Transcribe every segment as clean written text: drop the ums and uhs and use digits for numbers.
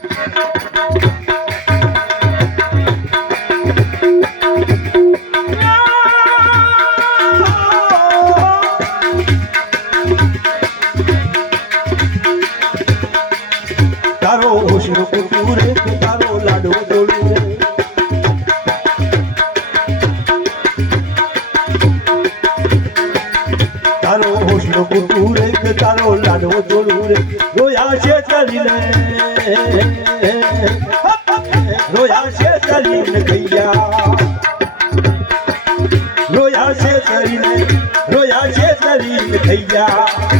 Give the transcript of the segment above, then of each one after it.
તારો હોશનો કુટુર તારો લાડવો તોડું રે તારો હોશનો કુટુર તારો લાડવો તોડું રે રોયા છે ચાલીને રોયા છે ચાલીને કૈયા રોયા છે ચાલીને કૈયા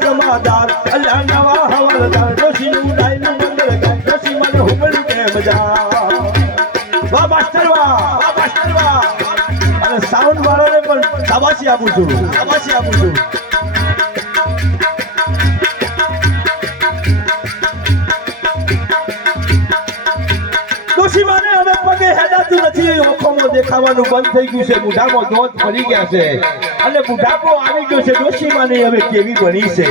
જમાદાર અલ્યા નવા હવાલદાર ડોશીનું ડાયનું મંગળ ગાય ડોશી મને હુબળું કે મજા વાહ માસ્ટર વાહ અને સાઉન્ડ વાળાને પણ શાબાશી આપું છું ડોશી મને હવે પગે હેડાતું નથી ઓખોમાં દેખાવાનું બંધ થઈ ગયું છે બુઢામાં દોત પડી ગયા છે અને બુઢાપો આવી ગયો છે ડોશી માને હવે કેવી બની છે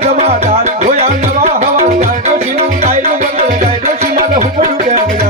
જમાદાર રોયા નવા હવાલદાર ડોશીનું ડાયનું મંગળ ગાય ડોશી મને હુબળું કે મજા